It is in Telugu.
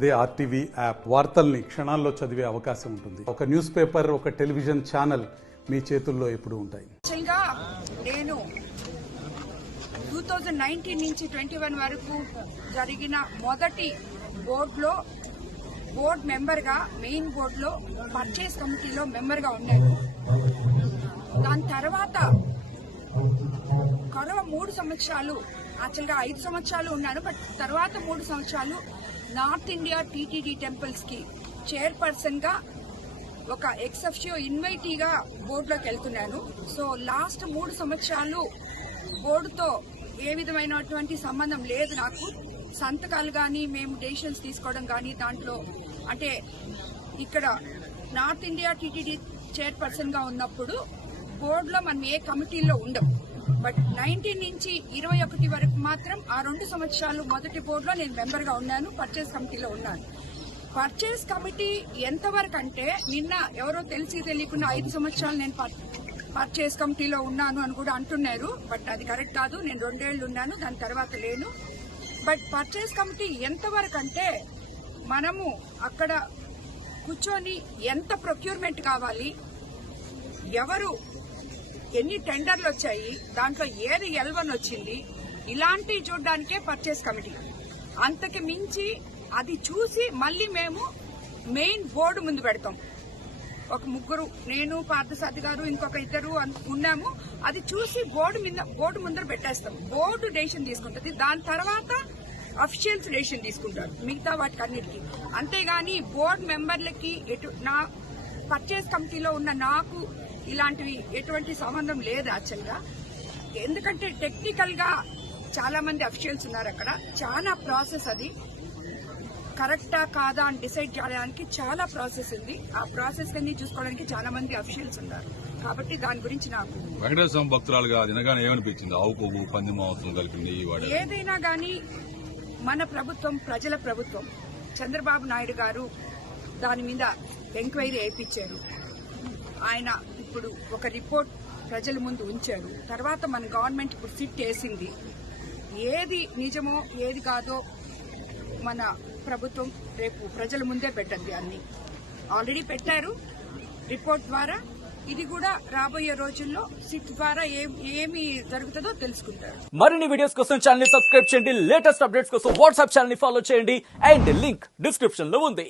అదే ఆర్టీవీ యాప్ వార్తల్ని క్షణాల్లో చదివే అవకాశం ఉంటుంది. ఒక న్యూస్ పేపర్, ఒక టెలివిజన్ ఛానల్ మీ చేతుల్లో ఎప్పుడూ ఉంటాయి. నేను 2019 నుంచి 21 వరకు జరిగిన మొదటి బోర్డ్ మెంబర్గా, మెయిన్ బోర్డులో పర్చేస్ కమిటీలో మెంబర్గా ఉన్నాను. దాని తర్వాత కరోనా 3 సంవత్సరాలు, యాక్చువల్గా 5 సంవత్సరాలు ఉన్నాను. బట్ తర్వాత 3 సంవత్సరాలు నార్త్ ఇండియా టీటీడీ టెంపుల్స్ కి చైర్పర్సన్ గా, ఒక ఎక్సెఫ్షియో ఇన్వైటీగా బోర్డులోకి వెళ్తున్నాను. సో లాస్ట్ 3 సంవత్సరాలు బోర్డుతో ఏ విధమైనటువంటి సంబంధం లేదు నాకు. సంతకాలు కానీ, మేము డెసిషన్స్ తీసుకోవడం కానీ, దాంట్లో అంటే ఇక్కడ నార్త్ ఇండియా టీటీడీ చైర్పర్సన్ గా ఉన్నప్పుడు బోర్డులో మనం ఏ కమిటీల్లో ఉండం. బట్ 19 నుంచి 21 వరకు మాత్రం ఆ 2 సంవత్సరాలు మొదటి బోర్డులో నేను మెంబర్గా ఉన్నాను, పర్చేస్ కమిటీలో ఉన్నాను. పర్చేస్ కమిటీ ఎంతవరకు అంటే, నిన్న ఎవరో తెలియకుండా 5 సంవత్సరాలు నేను పర్చేస్ కమిటీలో ఉన్నాను అని కూడా అంటున్నారు. బట్ అది కరెక్ట్ కాదు. నేను 2 ఏళ్లు ఉన్నాను, దాని తర్వాత లేను. బట్ పర్చేస్ కమిటీ ఎంతవరకు అంటే, మనము అక్కడ కూర్చొని ఎంత ప్రొక్యూర్మెంట్ కావాలి, ఎవరు ఎన్ని టెండర్లు వచ్చాయి, దాంట్లో ఏది L1 వచ్చింది, ఇలాంటివి చూడడానికే పర్చేస్ కమిటీ. అంతకు మించి అది చూసి మళ్ళీ మేము మెయిన్ బోర్డు ముందు పెడతాం. ఒక 3, నేను, పార్థసారథి గారు, ఇంకొక 2 ఉన్నాము. అది చూసి బోర్డు ముందర పెట్టేస్తాం. బోర్డు డెసిషన్ తీసుకుంటుంది. దాని తర్వాత అఫీషియల్స్ డెసిషన్ తీసుకుంటారు మిగతా వాటికి అన్నిటికీ. అంతేగాని బోర్డు మెంబర్లకి నా పర్చేస్ కమిటీలో ఉన్న నాకు ఇలాంటివి ఎటువంటి సంబంధం లేదు యాక్చువల్గా. ఎందుకంటే టెక్నికల్ గా చాలా మంది అఫీషియల్స్ ఉన్నారు అక్కడ. చాలా ప్రాసెస్, అది కరెక్టా కాదా అని డిసైడ్ చేయడానికి చాలా ప్రాసెస్ ఉంది. ఆ ప్రాసెస్ అన్ని చూసుకోవడానికి చాలా మంది అఫీషియల్స్ ఉన్నారు. కాబట్టి దాని గురించి నాకు వెంకటేశ్వర భక్తురాలుగా తినగానే ఏమనిపించింది? ఆవు కొవ్వు, పంది మాంసం కలిపింది. ఏదైనా గానీ మన ప్రభుత్వం ప్రజల ప్రభుత్వం. చంద్రబాబు నాయుడు గారు దాని మీద ఎంక్వైరీ వేయించారు. ఆయన ఇప్పుడు ఒక రిపోర్ట్ ప్రజల ముందు ఉంచారు. తర్వాత మన గవర్నమెంట్ ఇప్పుడు సిట్ వేసింది. ఏది నిజమో ఏది కాదో మన ప్రభుత్వం రేపు ప్రజల ముందే పెట్టద్ది. అన్ని ఆల్రెడీ పెట్టారు రిపోర్ట్ ద్వారా. ఇది కూడా రాబోయే రోజుల్లో సిట్ ద్వారా ఏమి జరుగుతుందో తెలుసుకుంటారు. మరిన్ని వీడియోస్ కోసం ఛానల్ ని సబ్స్క్రైబ్ చేయండి. లేటెస్ట్ అప్డేట్స్ కోసం వాట్సాప్ ఛానల్ ని ఫాలో చేయండి. అండ్ లింక్ డిస్క్రిప్షన్ లో ఉంది.